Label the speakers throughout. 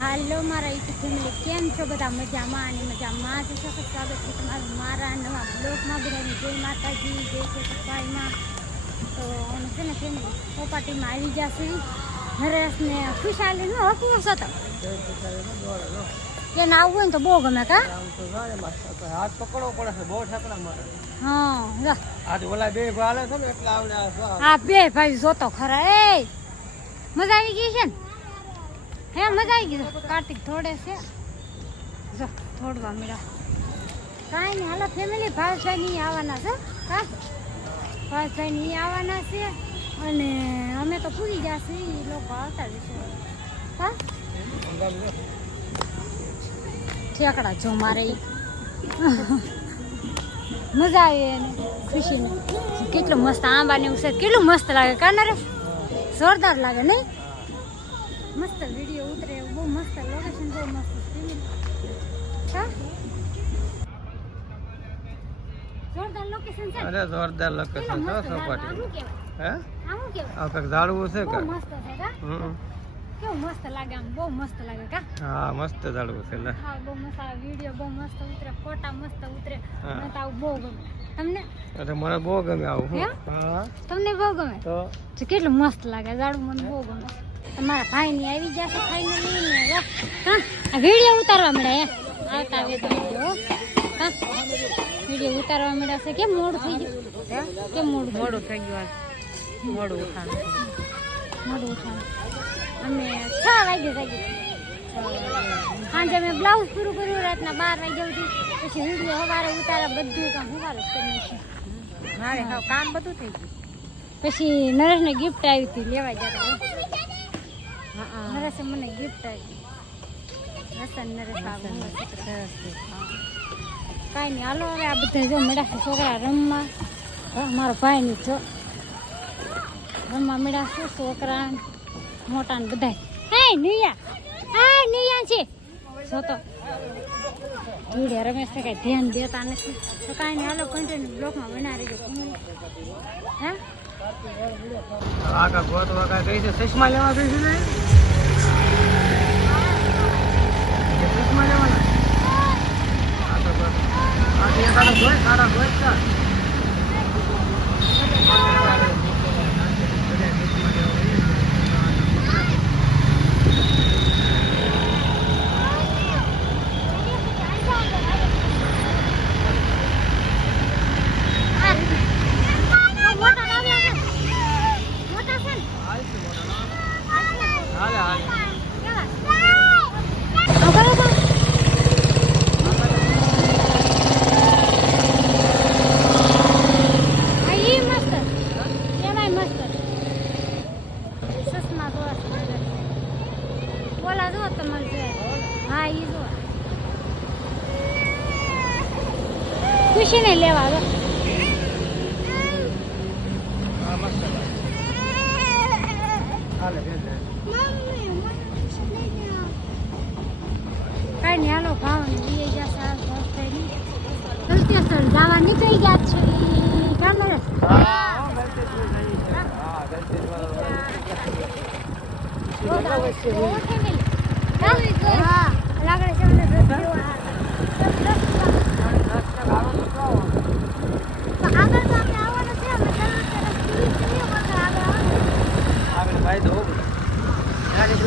Speaker 1: હાલો મારા YouTube family કેમ છો બધા? મજામાં અને મજામાં જ છો? સ્વાગત છે તમારું મારા નવા બ્લોગમાં બધાની જય માતાજી, જય શ્રી સફાઈમાં તો અમે છે ને ફેમિલી ચોપાટીમાં આવી જશું. હરેશને ખુશાલીનો હકુસ હતો એને આવવું હોય ને તો બહુ ગમે કા?
Speaker 2: હાથ પકડવો પડે છે બહુ ઠકડા મારે.
Speaker 1: હા.
Speaker 2: આજ ઓલા બે ભાલે છે ને એટલે આવડે આ
Speaker 1: બે ભાઈ જોતો ખરા. એ મજા આવી ગઈ છે ને? હે મજા આવી ગઈ? કાર્તિક થોડે છે. જો થોડવા મળ્યા કાંઈ નહીં હાલો ફેમિલી ભાવેશભાઈ ની આવવાના છે કા ભાવેશભાઈ ની આવવાના છે અને અમે તો પૂરી જશે એ લોકો આવતા જશે હા? ઠેકડા જો મારે મજા આવી એને ખુશીને. કેટલું મસ્ત આંબા ને એવું છે. કેટલું મસ્ત લાગે કાના રે? જોરદાર લાગે નહીં? મસ્ત વીડિયો ઉતરે એવું બહુ મસ્ત લોકેશન બહુ મસ્ત હા? જોરદાર લોકેશન છે?
Speaker 2: અરે જોરદાર લોકેશન છે
Speaker 1: કેવાય?
Speaker 2: હે? આ કક ઝાડવું છે કે?
Speaker 1: મસ્ત છે
Speaker 2: હમ.
Speaker 1: કેવું મસ્ત લાગે આમ બહુ મસ્ત લાગે કા?
Speaker 2: હા મસ્ત ઝાડવું છે લે.
Speaker 1: હા બહુ મસ્ત આવે વીડિયો બહુ મસ્ત ઉતરે ફોટા મસ્ત ઉતરે. મને તો આવું બહુ ગમે. તમને?
Speaker 2: અરે મને બહુ ગમે આવું
Speaker 1: હા. તમને બહુ ગમે?
Speaker 2: તો?
Speaker 1: તો કેટલું મસ્ત લાગે ઝાડું મને બહુ ગમે. તમારા ભાઈની આવી જશે ફાઈનલી ને. હા આ વીડિયો ઉતારવા મળે આવતા આવે તો હા. વિડિયો ઉતારવા મળ્યા છે. કેમ મોડું થઈ ગયું? કેમ મોડું મોડું થઈ ગયું મોડું ઉઠાણ. મોડું ઉઠાણ. અમે છ વાગે થઈ સાંજે મેં બ્લાઉઝ પૂરું કર્યું રાતના બાર વાગે સુધી. પછી વીડિયો સવારે ઉતારા બધું કામ સવારે કરી
Speaker 3: મારે કામ બધું થઈ ગયું.
Speaker 1: પછી નરેશને ગિફ્ટ આવી હતી લેવા જતા નરેશે મને ગિફ્ટ આવી રસન નરેશ કાંઈ નહીં હાલો હવે આ બધા જો મળ્યા છે છોકરા રમવા. મારો ભાઈ ની જો રમવા મળ્યા છે છોકરા. મોટા ને બધા હે નિયા. હા નિયા છે. જો તો જોડે રમેશ ને કાંઈ ધ્યાન દેતા નથી. તો કાંઈ નહીં હાલો કન્ટિન્યુ બ્લોકમાં બના રહેજો. હે?
Speaker 2: આ કા ગોતવા કા કઈ છે? ચશ્મા લેવા કઈ છે ચશ્મા લેવાના? આ તો. આ તો એકાદો ગોય, સારા ગોય જ છે.
Speaker 1: મોટા લાવ્યા છે મોટા છે ને
Speaker 2: હાલે હાલે
Speaker 1: આ બરોબર આ ઈ મસ્ત એમાંય મસ્ત ચશ્મા જોવા છે. ઓલા જો તમારે જોયા. હા ઈ જો ખુશીને લેવા
Speaker 2: આવે.
Speaker 1: કાંઈ નહીં હાલો ભાવ ને ગયા ભરતભાઈની. ગલતેશ્વર જવા નીકળી ગયા છે ઈ કામ કરે
Speaker 2: હા, ગલતેશ્વર જઈએ છે. હા, ગલતેશ્વર.
Speaker 1: હા લાગડે છે મને રસ જેવો આ. તો આગળ તો આપણે આવવાનું છે અમે તરત તરત પૂરી કરીએ પછી આગળ આવવાનું.
Speaker 2: આગળ ભાઈ તો હોવું. ત્યાં નીકળ્યા, મામું જો, શેવડી જો કેવું તારે? હાલો ભાઈ.
Speaker 1: કાંઈ નહીં હાલો શેરડીનો રસ પીવો છે ને તેમને છોકરાને રસ ખાઈ દેવી હા,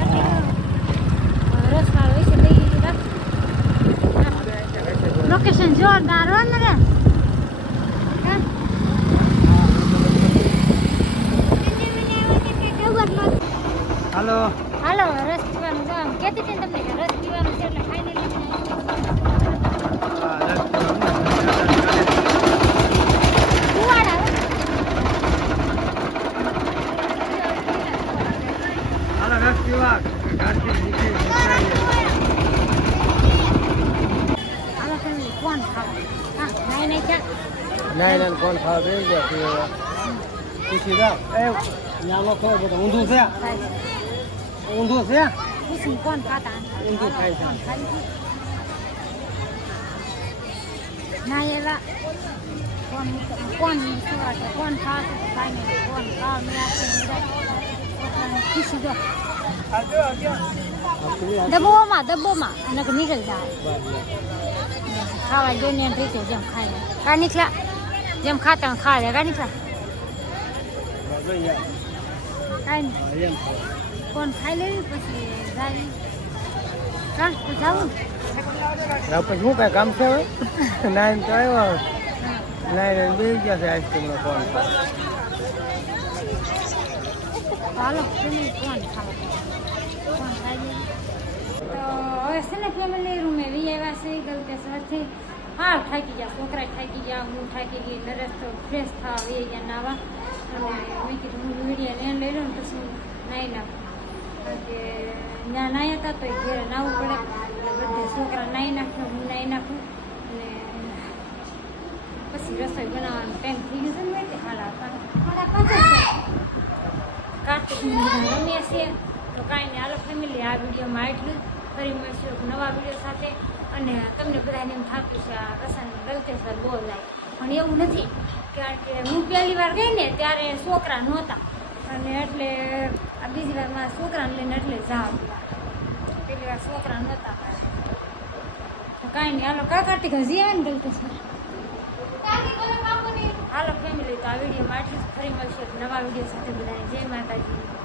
Speaker 1: એટલે રસ વાળો હોય છે લઈ રાખ લોકેશન જોરદાર હો ને રે હા?
Speaker 2: હાલો
Speaker 1: હાલો રસ ને તમને કે રસ પીવાનું છે એટલે ફાઇનલી
Speaker 2: હા, રસ પીવાનું.
Speaker 1: કુવાડ આવે
Speaker 2: હાલો રસ પીવા ઘરથી નીકળી નીકળાઈએ.
Speaker 1: હાલો ફેમિલી કોણ ખાવા હા નહીં નહીં
Speaker 2: કોણ ખાવા બે ગયા. પૂછી જા. એ, ત્યાં નો ખબર પડે. ઊંધું છે? ઊંધું છે?
Speaker 1: ખુશી કોણ ખાતા
Speaker 2: ઊંધિયું ખાય છે.
Speaker 1: ના એલા કોણ કોણ સવારે કોણ ખાવ મેં દો નીકળી જાય. ખાવા દો ને એમ રીતે જેમ ખાય. કા નીકળ્યા. જેમ ખાતા હોય ખા લે કા નહીં. કોણ ખાઈ લેવી પછી કા તો જાવું
Speaker 2: પછી શું કાંઈ કામ છે હવે? નાઈન તો આવ્યો નાઈન બે ગયા છે આઈસ્ક્રીમનો કોણ
Speaker 1: હાલો તમે કોણ ખાવા કોણ ખાઈ લેવી. તો હવે છે ને ફેમિલી રૂમે વી આવ્યા છે ગલતેશ્વરથી હા થાકી ગયા છોકરા થાકી ગયા હું થાકી ગઈ નરેશ તો ફ્રેશ થવા વી ગયા નાવા. અને મેં કીધું હું વીડિયો લેન લઈ લઉં ને પછી નાહી નાખું. કે ત્યાં નાહ્યા હતા તો ઘેર નાવું પડે. બધે છોકરા નાહી નાખ્યો હું નાહી નાખું. અને પછી રસોઈ બનાવવાનો ટાઈમ થઈ ગયો છે ને એટલે હાલ હાડા પાંચ જ છે. તો કાંઈ નહીં હાલો ફેમિલી આ વિડીયોમાં એટલું જ. ફરી મળશું એક નવા વીડિયો સાથે. અને તમને બધાને એમ થાક્યું છે આ કસાને ગલતેશ્વર બહુ લાય પણ એવું નથી, કારણ કે હું પહેલી વાર ગઈ ને ત્યારે છોકરા નહોતા. અને એટલે આ બીજી વાર મારા છોકરાને લઈને એટલે જાવ પહેલી વાર છોકરા નહોતા. તો કાંઈ નહીં. હાલો કાકા કાર્તિક હજી આવે ને ગલતેશ્વર? હાલો ફેમિલી તો આ વિડીયોમાં આટલું ફરી મળશે નવા વીડિયો સાથે બધાને. જય માતાજી.